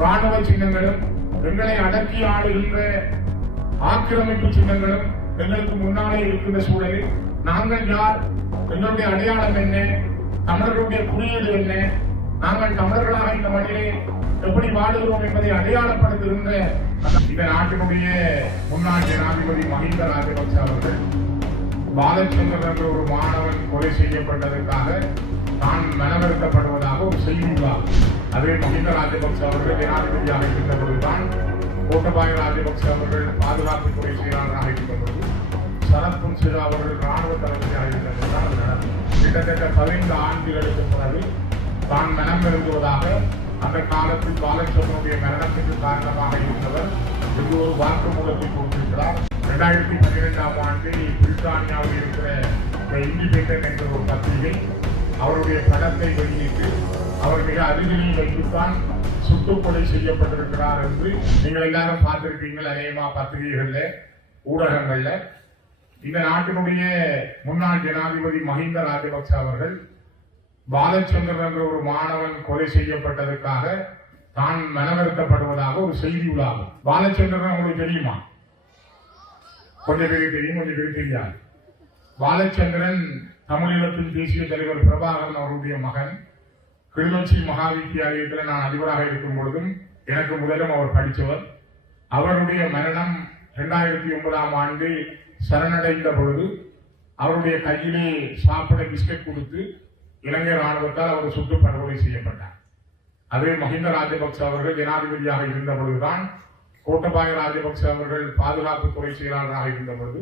ராணுவ சின்னங்களும் எங்களை அடக்கி ஆளுகின்ற ஆக்கிரமிப்பு சின்னங்களும் எங்களுக்கு முன்னாலே இருக்கின்ற சூழலில் நாங்கள் யார்? எங்களுடைய அடையாளம் என்ன? தமிழர்களுடைய குறியீடு என்ன? நாங்கள் தமிழர்களாக இந்த மண்ணிலே எப்படி வாழுகிறோம் என்பதை அடையாளப்படுத்துகின்ற இந்த நாட்டினுடைய முன்னாள் ஜனாதிபதி மஹிந்த ராஜபக்ச அவர்கள் பாலச்சந்திரன் என்ற ஒரு மாணவன் கொலை செய்யப்பட்டதற்காக தான் மனவருத்தப்படுவதாக ஒரு செய்தி அதே மஹிந்த ராஜபக்ச அவர்கள் ஜனாதிபதி இருந்த பொழுதுதான் கோட்டபாய ராஜபக்ச அவர்கள் பாதுகாப்புத்துறை செயலாளராக இருந்த பொழுது சரத் புன்சிதா அவர்கள் ராணுவ தளபதியாக இருந்த கிட்டத்தட்ட பதினைந்து ஆண்டுகளுக்கு பிறகு தான் மனம் விரும்புவதாக அந்த காலத்தில் பாலச்சந்திரனுடைய மரணத்திற்கு காரணமாக இருந்தவர் இது ஒரு வாக்குமூலத்தை கொடுத்திருக்கிறார் இரண்டாயிரத்தி பன்னிரெண்டாம் ஆண்டு பிரித்தானியாவில் இருக்கிற இண்டிபெண்டன்ட் என்ற ஒரு பத்திரிகை அவருடைய படத்தை வெளியிட்டு அவர் மிக அருகில் வைத்துத்தான் சுட்டுக்கொலை செய்யப்பட்டிருக்கிறார் என்று நீங்கள் எல்லாரும் பார்த்திருப்பீங்கள் அநேகமா பத்திரிகைகள்ல ஊடகங்கள்ல. இந்த நாட்டினுடைய முன்னாள் ஜனாதிபதி மஹிந்த ராஜபக்ச அவர்கள் பாலச்சந்திரன் என்ற ஒரு மாணவன் கொலை செய்யப்பட்டதற்காக தான் மனவருத்தப்படுவதாக ஒரு செய்தி உள்ளாகும் பாலச்சந்திரன் உங்களுக்கு தெரியுமா? கொஞ்சம் பேருக்கு தெரியும் கொஞ்சம் பேருக்கு தெரியாது. பாலச்சந்திரன் தமிழீழத்தின் தேசிய தலைவர் பிரபாகரன் அவருடைய மகன். கிளிநொச்சி மகாவித்தியாலயத்தில் நான் அதிபராக இருக்கும் பொழுதும் எனக்கு முதலும் அவர் படித்தவர். அவருடைய மரணம் இரண்டாயிரத்தி ஒன்பதாம் ஆண்டு சரணடைந்த பொழுது அவருடைய கையிலே சாப்பிட பிஸ்கட் கொடுத்து இலங்கை ராணுவத்தால் அவர் சுட்டு படுகொலை செய்யப்பட்டார். அதே மஹிந்த ராஜபக்ச அவர்கள் ஜனாதிபதியாக இருந்த பொழுதுதான் கோட்டபாய ராஜபக்ச அவர்கள் பாதுகாப்புத்துறை செயலாளராக இருந்த பொழுது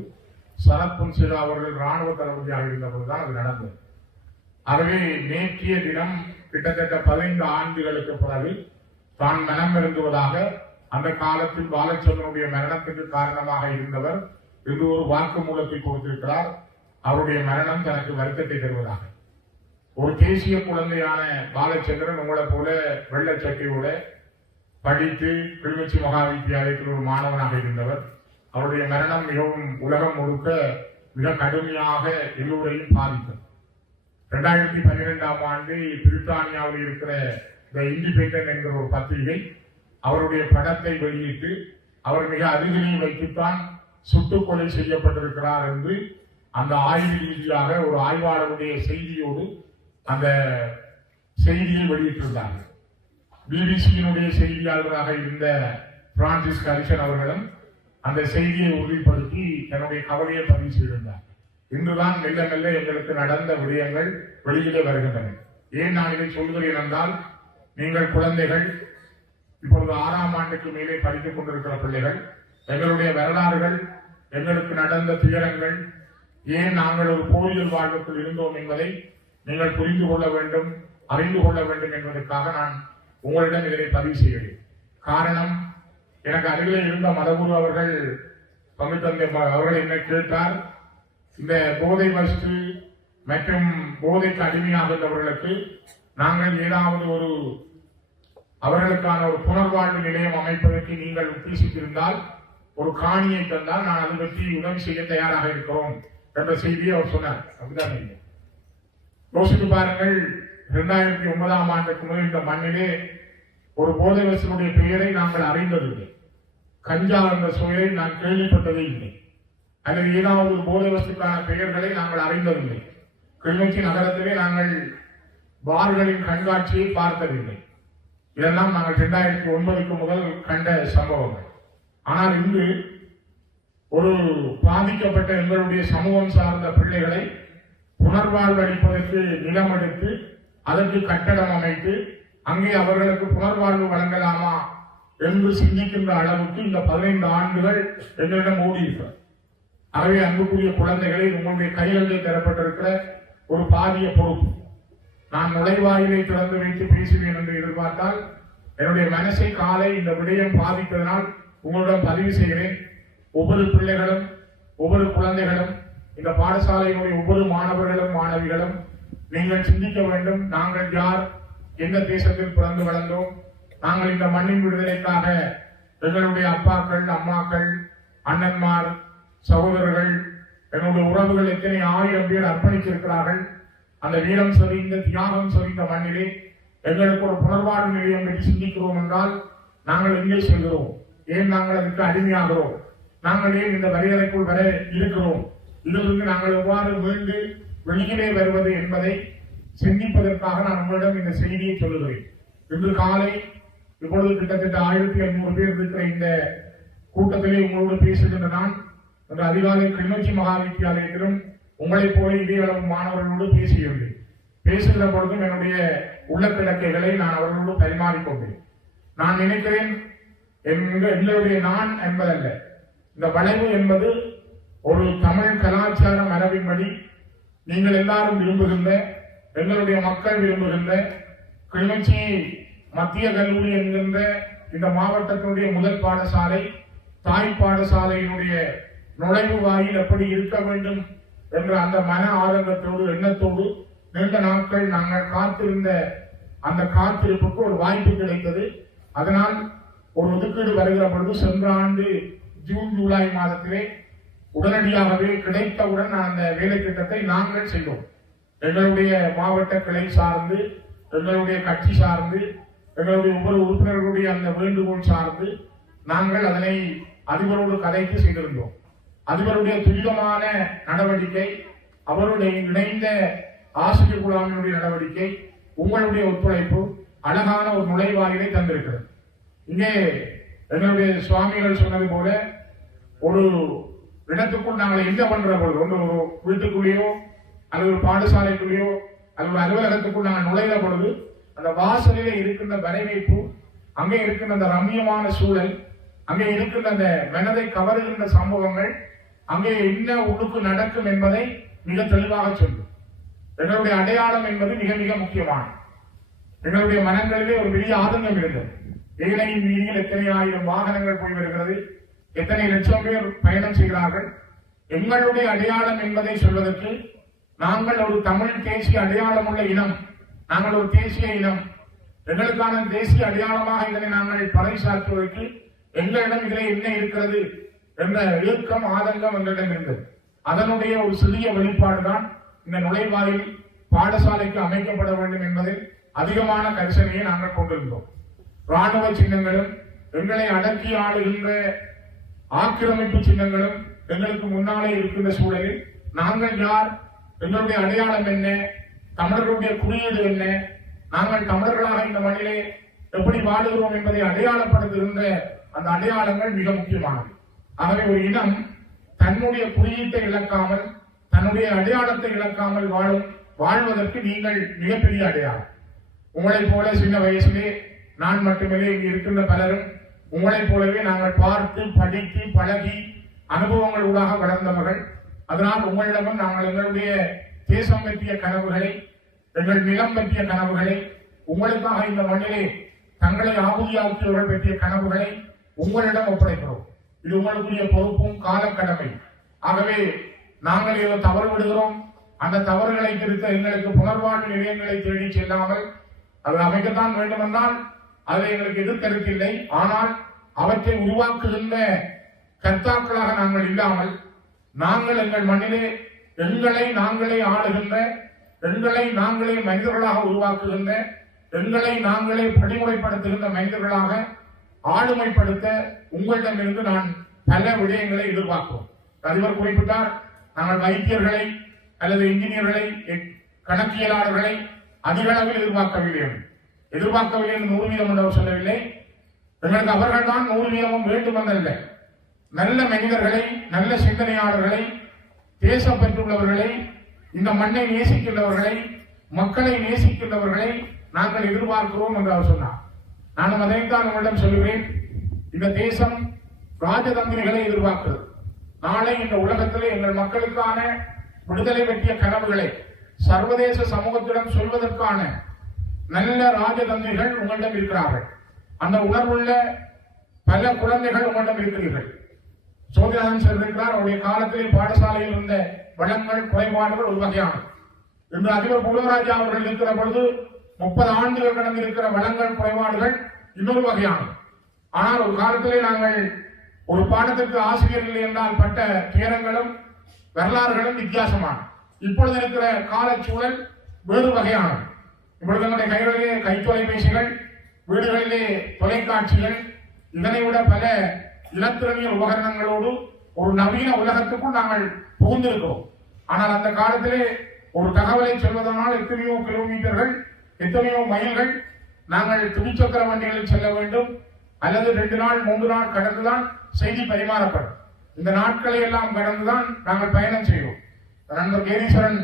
சரத் புன்சிலா அவர்கள் ராணுவ தளபதியாக இருந்த பொழுதுதான் அது நடந்தது. ஆகவே நேற்றைய தினம் கிட்டத்தட்ட பதினைந்து ஆண்டுகளுக்கு பிறகு தான் மனம் விரும்புவதாக அந்த காலத்தில் பாலச்சந்திரனுடைய மரணத்துக்கு காரணமாக இருந்தவர் இது ஒரு வாக்குமூலத்தை கொடுத்திருக்கிறார். அவருடைய மரணம் தனக்கு வருத்தத்தை தருவதாக. ஒரு தேசிய குழந்தையான பாலச்சந்திரன் உங்களை போல வெள்ளச்சட்டையோட படித்து கிளிநொச்சி மகா வித்தியாலயத்தில் ஒரு மாணவனாக இருந்தவர். அவருடைய மரணம் மிகவும் உலகம் முழுக்க மிக கடுமையாக எல்லோரையும் பாதித்தது. ரெண்டாயிரத்தி பன்னிரெண்டாம் ஆண்டு பிரித்தானியாவில் இருக்கிற த இண்டிபெண்டன்ட் என்கிற ஒரு பத்திரிகை அவருடைய படத்தை வெளியிட்டு அவர் மிக அருகில் வைத்துத்தான் சுட்டுக்கொலை செய்யப்பட்டிருக்கிறார் என்று அந்த ஆய்வு ரீதியாக ஒரு ஆய்வாளருடைய செய்தியோடு அந்த செய்தியை வெளியிட்டிருந்தார்கள் பிபிசியினுடைய செய்தியாளராக இருந்த பிரான்சிஸ் கரிசன் அவர்களும் அந்த செய்தியை உறுதிப்படுத்தி தன்னுடைய கவலையை பதிவு செய்திருந்தார். இன்றுதான் மெல்ல மெல்ல எங்களுக்கு நடந்த விடயங்கள் வெளியிலே வருகின்றன. ஏன் நான் இதை சொல்கிறேன் என்றால் நீங்கள் குழந்தைகள் இப்பொழுது ஆறாம் ஆண்டுக்கு மேலே படித்துக் கொண்டிருக்கிற பிள்ளைகள் எங்களுடைய வரலாறுகள் எங்களுக்கு நடந்த துயரங்கள் ஏன் நாங்கள் ஒரு போரியல் வாழ்வுக்குள் இருந்தோம் என்பதை நீங்கள் புரிந்து கொள்ள வேண்டும் அறிந்து கொள்ள வேண்டும் என்பதற்காக நான் உங்களிடம் இதனை பதிவு செய்கிறேன். காரணம் எனக்கு அருகிலே இருந்த மதகுரு அவர்கள் பங்கு தந்தை அவர்கள் என்ன கேட்டார்? இந்த போதை வஸ்து மற்றும் போதைக்கு அடிமையாகின்றவர்களுக்கு நாங்கள் ஏதாவது ஒரு அவர்களுக்கான ஒரு புனர்வாழ்வு நிலையம் அமைப்பதற்கு நீங்கள் உத்தேசித்திருந்தால் ஒரு காணியை தந்தால் நான் அதை பற்றி உதவி செய்ய தயாராக இருக்கிறோம் என்ற செய்தியை அவர் சொன்னார். அப்படிதான் யோசித்து பாருங்கள் இரண்டாயிரத்தி ஒன்பதாம் ஆண்டுக்கு முதல் இந்த மண்ணிலே ஒரு போதை வசனுடைய பெயரை நாங்கள் அறிந்ததில்லை. கஞ்சா என்ற சுவையை நான் கேள்விப்பட்டதே இல்லை. அல்லது ஏதாவது ஒரு பெயர்களை நாங்கள் அறிந்ததில்லை. கிளிநொச்சி நகரத்திலே நாங்கள் பார்களின் கண்காட்சியை பார்த்ததில்லை. இதெல்லாம் நாங்கள் இரண்டாயிரத்தி ஒன்பதுக்கு முதல் கண்ட சம்பவங்கள். ஆனால் இன்று ஒரு பாதிக்கப்பட்ட எங்களுடைய சமூகம் சார்ந்த பிள்ளைகளை புனர்வாழ்வு அளிப்பதற்கு நிலம் எடுத்து அதற்கு கட்டடம் அமைத்து அங்கே அவர்களுக்கு புனர்வாழ்வு வழங்கலாமா என்று சிந்திக்கின்ற அளவுக்கு இந்த பதினைந்து ஆண்டுகள் எங்களிடம் ஓடியிருக்கிறது. ஆகவே அன்புக்குரிய குழந்தைகளை உங்களுடைய கைகளிலே தரப்பட்டிருக்கிற ஒரு பாரிய பொறுப்பு. நான் நுழைவாயிலை திறந்து வைத்து பேசுவேன் என்று எதிர்பார்த்தால் என்னுடைய மனசை காலை இந்த விடயம் பாதித்ததனால் உங்களிடம் பதிவு செய்கிறேன். ஒவ்வொரு பிள்ளைகளும் ஒவ்வொரு குழந்தைகளும் இந்த பாடசாலையினுடைய ஒவ்வொரு மாணவர்களும் மாணவிகளும் நீங்கள் சிந்திக்க வேண்டும். நாங்கள் யார்? எந்த தேசத்தில் பிறந்து வளர்ந்தோம்? நாங்கள் இந்த மண்ணின் விடுதலைக்காக எங்களுடைய அப்பாக்கள் அம்மாக்கள் அண்ணன்மார் சகோதரர்கள் என்னுடைய உறவுகள் எத்தனை ஆயிரம் பேர் அர்ப்பணித்திருக்கிறார்கள். அந்த வீரம் சொரிந்த தியாகம் சொரிந்த மண்ணிலே எங்களுக்கு ஒரு புனர்வாழ்வு நிலையம் பற்றி சிந்திக்கிறோம் என்றால் நாங்கள் எங்கே செல்கிறோம். ஏன் நாங்கள் அதுக்கு அடிமையாகிறோம்? நாங்கள் ஏன் இந்த வரையறைக்குள் வர இருக்கிறோம்? இதிலிருந்து நாங்கள் எவ்வாறு மீண்டு வெளியிலே வருவது என்பதை சிந்திப்பதற்காக நான் உங்களிடம் இந்த செய்தியை சொல்லுகிறேன். இன்று காலை இப்பொழுது கிட்டத்தட்ட ஆயிரத்தி ஐநூறு பேர் இருக்கிற இந்த கூட்டத்திலே உங்களோடு பேசுகின்ற நான் இன்று அதிகாலை கிளிநொச்சி மகா வித்தியாலயத்திலும் உங்களைப் போல இதே அளவு மாணவர்களோடு பேசியுள்ளேன். பேசுகிற பொழுதும் என்னுடைய உள்ள கிடக்கைகளை நான் அவர்களோடு பரிமாறிக்கொண்டேன். நான் நினைக்கிறேன் எங்களுடைய நான் என்பதல்ல. இந்த வளைவு என்பது ஒரு தமிழ் கலாச்சார மரபின்படி நீங்கள் எல்லாரும் விரும்புகின்ற எங்களுடைய மக்கள் விரும்புகின்ற கிளிநொச்சி மத்திய கல்லூரி என்கின்ற இந்த மாவட்டத்தினுடைய முதல் பாடசாலை தாய் பாடசாலையினுடைய நுழைவு வாயில் எப்படி இருக்க வேண்டும் என்ற அந்த மன ஆதங்கத்தோடு எண்ணத்தோடு நீண்ட நாட்கள் நாங்கள் காத்திருந்த அந்த காத்திருப்புக்கு ஒரு வாய்ப்பு கிடைத்தது. அதனால் ஒரு ஒதுக்கீடு வருகிற பொழுது சென்ற ஆண்டு ஜூன் ஜூலை மாதத்திலே உடனடியாகவே கிடைத்தவுடன் அந்த வேலை திட்டத்தை நாங்கள் செய்தோம். எங்களுடைய மாவட்ட கிளை சார்ந்து எங்களுடைய கட்சி சார்ந்து எங்களுடைய ஒவ்வொரு உறுப்பினர்களுடைய அந்த வேண்டுகோள் சார்ந்து நாங்கள் அதனை அதிபரோடு கதைத்து செய்திருந்தோம். அதிபருடைய துரிதமான நடவடிக்கை அவருடைய இணைந்த ஆசிரியர் குழாமினுடைய நடவடிக்கை உங்களுடைய ஒத்துழைப்பு அழகான ஒரு நுழைவாயிலை தந்திருக்கிறது. இங்கே எங்களுடைய சுவாமிகள் சொன்னது போல ஒரு இடத்துக்குள் நாங்கள் என்ன பண்ற பொழுது ஒன்று ஒரு வீட்டுக்குள்ளேயோ அல்லது ஒரு பாடசாலைக்குள்ளேயோ அல்லது ஒரு அலுவலகத்துக்குள் நாங்கள் நுழைகிற பொழுது அந்த வாசலில் இருக்கின்ற வரவேற்பு அங்கே இருக்கின்ற அந்த ரம்மியமான சூழல் அங்கே இருக்கின்ற அந்த மனதை கவருகின்ற சம்பவங்கள் அங்கே என்ன உள்ளுக்கு நடக்கும் என்பதை மிக தெளிவாக சொல்லும் எங்களுடைய அடையாளம் என்பது மிக மிக முக்கியமானது. எங்களுடைய மனங்களிலே ஒரு பெரிய ஆதங்கம் இருந்தது. ஏழையின் வீதியில் எத்தனை ஆயிரம் வாகனங்கள் போய் வருகிறது? எத்தனை லட்சம் பேர் பயணம் செய்கிறார்கள்? எங்களுடைய அடையாளம் என்பதை சொல்வதற்கு நாங்கள் ஒரு தமிழ் தேசிய அடையாளம் உள்ள இனம். நாங்கள் ஒரு தேசிய இனம். எங்களுக்கான தேசிய அடையாளமாக இதனை நாங்கள் பறைசாற்றுவதற்கு எங்களிடம் இதிலே என்ன இருக்கிறது? என்ற இயக்கம் ஆதங்கம் எங்களிடம் இருந்தது. அதனுடைய ஒரு சிறிய வெளிப்பாடுதான் இந்த நுழைவாயில் பாடசாலைக்கு அமைக்கப்பட வேண்டும் என்பதில் அதிகமான கரிசனையை நாங்கள் கொண்டிருந்தோம். ராணுவ சின்னங்களும் எங்களை அடக்கி ஆளுகின்ற ஆக்கிரமிப்பு சின்னங்களும் எங்களுக்கு முன்னாலே இருக்கின்ற சூழலில் நாங்கள் யார்? எங்களுடைய அடையாளம் என்ன? தமிழர்களுடைய குறியீடு என்ன? நாங்கள் தமிழர்களாக இந்த மண்ணிலே எப்படி வாழுகிறோம் என்பதை அடையாளப்படுத்துகின்ற அந்த அடையாளங்கள் மிக முக்கியமானது. ஆகவே ஒரு இனம் தன்னுடைய குறியீட்டை இழக்காமல் தன்னுடைய அடையாளத்தை இழக்காமல் வாழும் வாழ்வதற்கு நீங்கள் மிகப்பெரிய அடையாளம். உங்களைப் போல சின்ன வயசிலே நான் மட்டுமில்லை இங்கு இருக்கின்ற பலரும் உங்களைப் போலவே நாங்கள் பார்த்து படித்து பழகி அனுபவங்கள் ஊடாக வளர்ந்தவர்கள் அதனால் உங்களிடமும் நாங்கள் எங்களுடைய தேசம் பற்றிய கனவுகளை எங்கள் நிலம் பற்றிய கனவுகளை உங்களுக்காக இந்த மண்ணிலே தங்களை ஆகுதியாக்கியவர்கள் பற்றிய கனவுகளை உங்களிடம் ஒப்படைக்கிறோம். இது உங்களுக்குரிய பொறுப்பும் காலக்கடமை ஆகவே நாங்கள் இதில் தவறு விடுகிறோம். அந்த தவறுகளை திருத்த எங்களுக்கு புனர்வாழ்வு நிலையங்களை தேடி செல்லாமல் அது அமைக்கத்தான் வேண்டுமென்றால் அதில் எங்களுக்கு எதிர்கருத்தில்லை ஆனால் அவற்றை உருவாக்குகின்ற கர்த்தாக்களாக நாங்கள் இல்லாமல் நாங்கள் எங்கள் மண்ணிலே எங்களை நாங்களே ஆளுகின்ற எங்களை நாங்களே மனிதர்களாக உருவாக்குகின்ற எங்களை நாங்களே படிமுறைப்படுத்துகின்ற மனிதர்களாக ஆளுமைப்படுத்த உங்களிடமிருந்து நான் பல விடயங்களை எதிர்பார்ப்போம் அதிபர் குறிப்பிட்டார் நாங்கள் வைத்தியர்களை அல்லது இன்ஜினியர்களை கணக்கியலாளர்களை அதிக அளவில் எதிர்பார்க்கவில்லை எதிர்பார்க்கவில்லை என்று நூறு வீதம் என்று அவர் சொல்லவில்லை. எங்களுக்கு அவர்கள் தான் நூறு வீதமும் வேண்டும் என்றல்ல. நல்ல மனிதர்களை நல்ல சிந்தனையாளர்களை தேசம் பெற்றுள்ளவர்களை இந்த மண்ணை நேசிக்கின்றவர்களை மக்களை நேசிக்கின்றவர்களை நாங்கள் எதிர்பார்க்கிறோம் என்று அவர் சொன்னார். நானும் அதைத்தான் உங்களிடம் சொல்கிறேன் இந்த தேசம் ராஜதந்திரிகளை எதிர்பார்க்கிறது நாளை இந்த உலகத்திலே எங்கள் மக்களுக்கான விடுதலை பற்றிய கனவுகளை சர்வதேச சமூகத்திடம் சொல்வதற்கான நல்ல ராஜதந்திரிகள் உங்களிடம் இருக்கிறார்கள். அந்த உணர்வுள்ள பல குழந்தைகள் உங்களிடம் இருக்கிறீர்கள். சோதிநாதன் சொல்லியிருக்கிறார் அவருடைய காலத்திலே பாடசாலையில் இருந்த வளங்கள் குறைபாடுகள் ஒரு வகையானது. இன்று அதிபர் புலராஜா அவர்கள் இருக்கிற பொழுது முப்பது ஆண்டுகள் கடந்து இருக்கிற வளங்கள் குறைபாடுகள் இன்னொரு வகையானது. ஆனால் ஒரு காலத்திலே நாங்கள் ஒரு பாடத்திற்கு ஆசிரியர் இல்லை என்றால் பட்ட துயரங்களும் வரலாறுகளும் வித்தியாசமான. இப்பொழுது இருக்கிற காலச்சூழல் வேறு வகையானது. இப்பொழுது நம்முடைய கைகளிலே கைத்தொலைபேசிகள் வீடுகளிலே தொலைக்காட்சிகள் இதனை விட பல இலத்திரவியல் உபகரணங்களோடு ஒரு நவீன உலகத்துக்கும் நாங்கள் புகுந்திருக்கிறோம். ஆனால் அந்த காலத்திலே ஒரு தகவலை சொல்வதனால் எத்தனையோ கிலோமீட்டர்கள் எத்தனையோ மைல்கள் நாங்கள் துணிச்சக்கர வண்டிகளில் செல்ல வேண்டும். அல்லது ரெண்டு நாள் மூன்று நாள் கடந்துதான் செய்தி பரிமாறப்படும். இந்த நாட்களை எல்லாம் கடந்துதான் நாங்கள் பயணம் செய்வோம். நண்பர் கேரீஸ்வரன்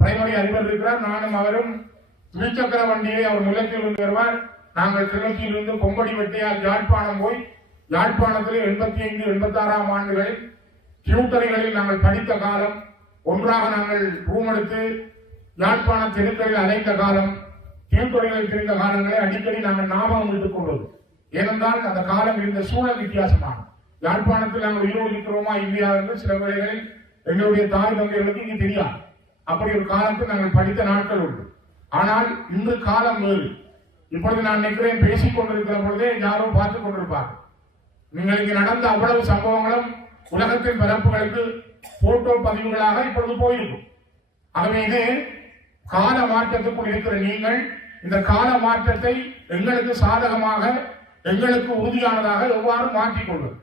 பிரைமரி அதிபர் இருக்கிறார். நானும் அவரும் துணிச்சக்கர வண்டியை அவர் முல்லத்திலிருந்து வருவார். நாங்கள் திருநெல்வேலியிலிருந்து கொம்படி வெட்டியால் யாழ்ப்பாணம் போய் யாழ்ப்பாணத்தில் எண்பத்தி ஐந்து எண்பத்தி ஆறாம் ஆண்டுகளில் டியூட்டரிகளில் நாங்கள் படித்த காலம் ஒன்றாக நாங்கள் ரூம் எடுத்து யாழ்ப்பாண தெருக்களில் அலைந்த காலம் டியூட்டரிகளில் தெரிந்த காலங்களை அடிக்கடி நாங்கள் ஞாபகம் வைத்துக் கொள்வது ஏனென்றால் அந்த காலம் இருந்த சூழல் வித்தியாசமாகும் யாழ்ப்பாணத்தில் நாங்கள் உயிரோடு இருக்கிறோமா இல்லையா என்று சில வேளைகளில் எங்களுடைய தாய் தந்தைகளுக்கு இங்கு தெரியாது. அப்படி ஒரு காலத்தில் நாங்கள் படித்த நாட்கள் உண்டு. ஆனால் இன்று காலம் வேறு. இப்பொழுது நான் நினைக்கிறேன் பேசிக் கொண்டிருக்கிற பொழுதே யாரோ பார்த்துக் கொண்டிருப்பார் நீங்கள் இங்கு நடந்த அவ்வளவு சம்பவங்களும் உலகத்தின் பரப்புகளுக்கு போட்டோ பதிவுகளாக இப்பொழுது போயிருக்கும். ஆகவே இது கால மாற்றத்துக்குள் இருக்கிற நீங்கள் இந்த கால மாற்றத்தை எங்களுக்கு சாதகமாக எங்களுக்கு உறுதியானதாக எவ்வாறு மாற்றிக் கொள்வது